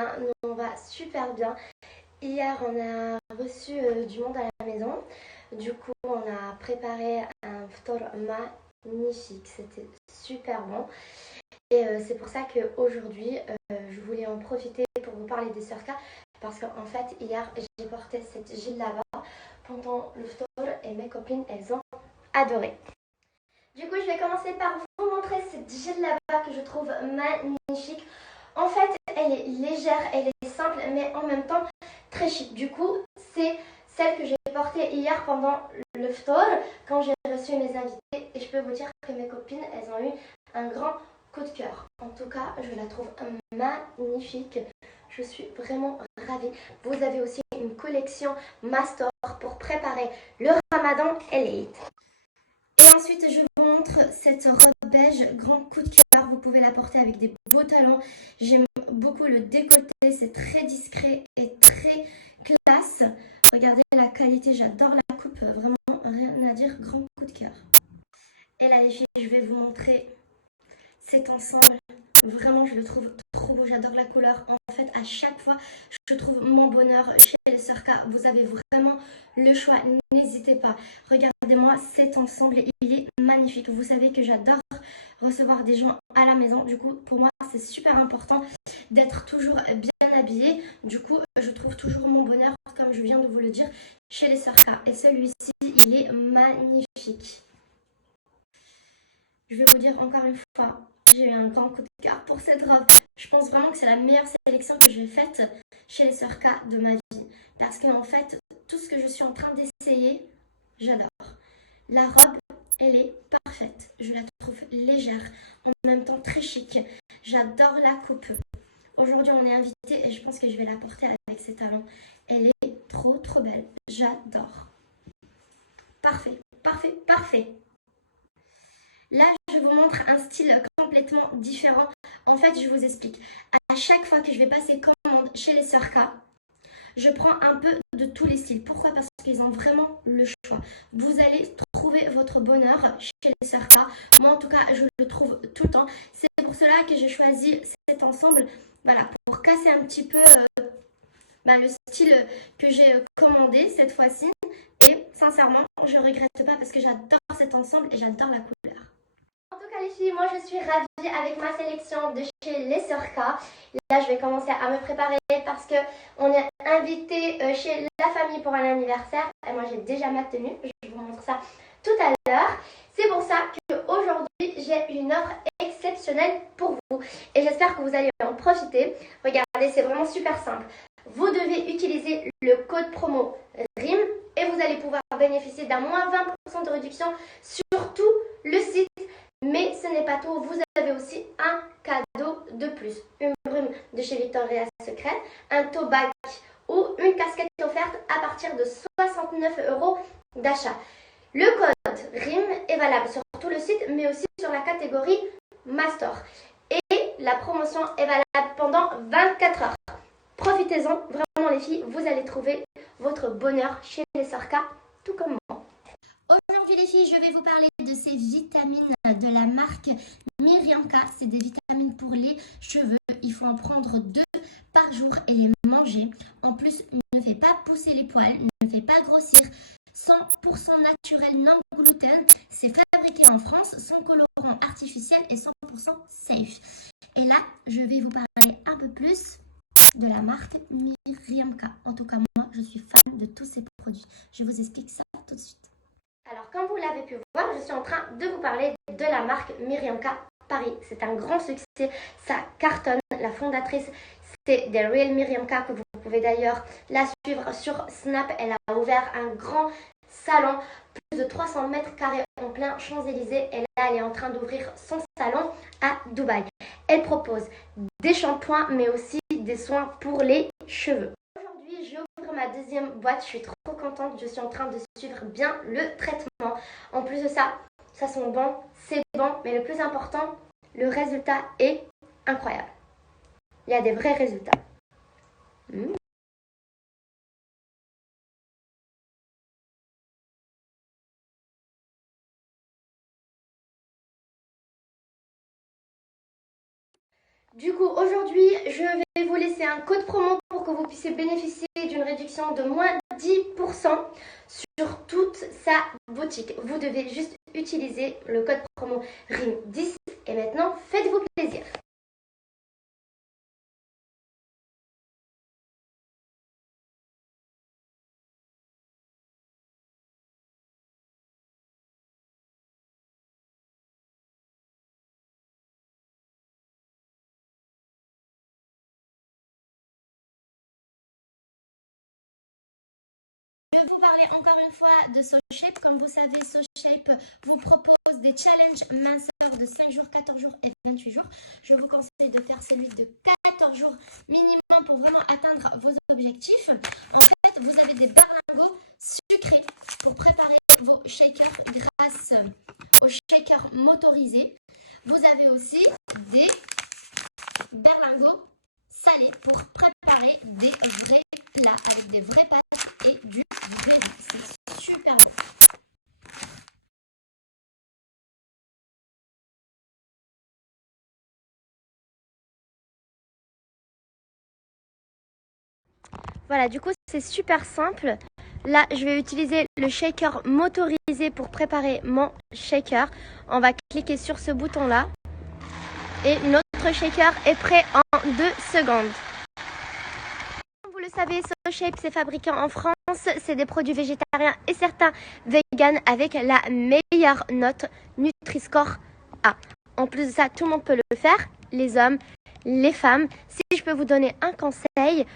bien, nous on va super bien. Hier on a reçu du monde à la maison. Du coup on a préparé un ftor magnifique, c'était super bon. Et c'est pour ça qu'aujourd'hui je voulais en profiter pour vous parler des surkas. Parce qu'en fait hier j'ai porté cette djellaba pendant le ftor et mes copines elles ont adoré. Du coup je vais commencer par vous montrer cette djellaba que je trouve magnifique. En fait, elle est légère, elle est simple, mais en même temps très chic. Du coup, c'est celle que j'ai portée hier pendant le ftor, quand j'ai reçu mes invités. Et je peux vous dire que mes copines, elles ont eu un grand coup de cœur. En tout cas, je la trouve magnifique. Je suis vraiment ravie. Vous avez aussi une collection Mastor pour préparer le Ramadan et l'Eid. Et ensuite, je vous montre cette robe beige, grand coup de cœur. Vous pouvez la porter avec des beaux talons. J'aime beaucoup le décolleté, c'est très discret et très classe. Regardez la qualité, j'adore la coupe, vraiment rien à dire, grand coup de cœur. Et là les filles, je vais vous montrer cet ensemble. Vraiment, je le trouve trop beau, j'adore la couleur. En fait, à chaque fois, je trouve mon bonheur chez les Surka. Vous avez vraiment le choix, n'hésitez pas. Regardez-moi cet ensemble, il est magnifique. Vous savez que j'adore recevoir des gens à la maison. Du coup, pour moi, c'est super important d'être toujours bien habillée. Du coup, je trouve toujours mon bonheur, comme je viens de vous le dire, chez les Surka. Et celui-ci, il est magnifique. Je vais vous dire encore une fois, j'ai eu un grand coup de cœur pour cette robe. Je pense vraiment que c'est la meilleure sélection que j'ai faite chez les Surka de ma vie. Parce qu'en fait, tout ce que je suis en train d'essayer, j'adore. La robe, elle est parfaite. Je la trouve légère, en même temps très chic. J'adore la coupe. Aujourd'hui, on est invité et je pense que je vais la porter avec ses talons. Elle est trop belle. J'adore. Parfait, parfait, parfait. Là, je vous montre un style complètement différent. En fait, je vous explique. À chaque fois que je vais passer commande chez les Surka, je prends un peu de tous les styles. Pourquoi? Parce qu'ils ont vraiment le choix. Vous allez trouver votre bonheur chez les Surka. Moi, en tout cas, je le trouve tout le temps. C'est pour cela que j'ai choisi cet ensemble. Voilà, pour casser un petit peu le style que j'ai commandé cette fois-ci. Et sincèrement, je ne regrette pas parce que j'adore cet ensemble et j'adore la couleur. En tout cas les filles, moi je suis ravie avec ma sélection de chez les Surka. Là je vais commencer à me préparer parce qu'on est invité chez la famille pour un anniversaire. Et moi j'ai déjà ma tenue, je vous montre ça tout à l'heure. C'est pour ça qu'aujourd'hui j'ai une offre exceptionnelle pour vous. Et j'espère que vous allez en profiter. Regardez, c'est vraiment super simple. Vous devez utiliser le code promo RIM et vous allez pouvoir bénéficier d'un moins 20% de réduction sur tout le site. Mais ce n'est pas tout, vous avez aussi un cadeau de plus. Une brume de chez Victoria's Secret, un tote bag ou une casquette offerte à partir de 69 € d'achat. Le code RIM est valable sur tout le site, mais aussi sur la catégorie Master. Et la promotion est valable pendant 24 heures. Profitez-en, vraiment les filles, vous allez trouver votre bonheur chez les Surka, tout comme moi. Aujourd'hui les filles, je vais vous parler de ces vitamines de la marque Miriamka. C'est des vitamines pour les cheveux. Il faut en prendre 2 par jour et les manger. En plus, ne fait pas pousser les poils, ne fait pas grossir. 100% naturel, non gluten. C'est fabriqué en France, sans colorant artificiel et 100% safe. Et là, je vais vous parler un peu plus de la marque Miriamka. En tout cas, moi, je suis fan de tous ces produits. Je vous explique ça tout de suite. Alors, comme vous l'avez pu voir, je suis en train de vous parler de la marque Miriamka Paris. C'est un grand succès, ça cartonne. La fondatrice, c'est The Real Miriamka, que vous pouvez d'ailleurs la suivre sur Snap. Elle a ouvert un grand salon, plus de 300 mètres carrés en plein Champs-Élysées. Et là, elle est en train d'ouvrir son salon à Dubaï. Elle propose des shampoings, mais aussi des soins pour les cheveux. Aujourd'hui, j'ouvre ma deuxième boîte. Je suis trop contente. Je suis en train de suivre bien le traitement. En plus de ça, ça sent bon, c'est bon. Mais le plus important, le résultat est incroyable. Il y a des vrais résultats. Du coup, aujourd'hui, je vais vous laisser un code promo pour que vous puissiez bénéficier d'une réduction de moins 10% sur toute sa boutique. Vous devez juste utiliser le code promo RIM10 et maintenant, faites-vous plaisir. Je vais vous parler encore une fois de SoShape. Comme vous savez, SoShape vous propose des challenges minceurs de 5 jours, 14 jours et 28 jours. Je vous conseille de faire celui de 14 jours minimum pour vraiment atteindre vos objectifs. En fait, vous avez des berlingots sucrés pour préparer vos shakers grâce aux shakers motorisés. Vous avez aussi des berlingots salés pour préparer des vrais plats avec des vraies pâtes et du vrai riz. C'est super bon. Voilà, du coup, c'est super simple. Là, je vais utiliser le shaker motorisé pour préparer mon shaker. On va cliquer sur ce bouton-là. Et notre shaker est prêt en 2 secondes. Comme vous le savez, SoShape, c'est fabriqué en France. C'est des produits végétariens et certains vegan avec la meilleure note Nutri-Score A. En plus de ça, tout le monde peut le faire, les hommes, les femmes. Si je peux vous donner un conseil,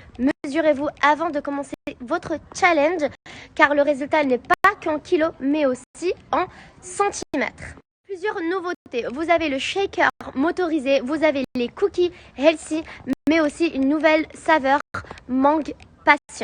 mesurez-vous avant de commencer votre challenge, car le résultat n'est pas qu'en kilos, mais aussi en centimètres. Plusieurs nouveautés. Vous avez le shaker motorisé, vous avez les cookies healthy, mais aussi une nouvelle saveur mangue passion.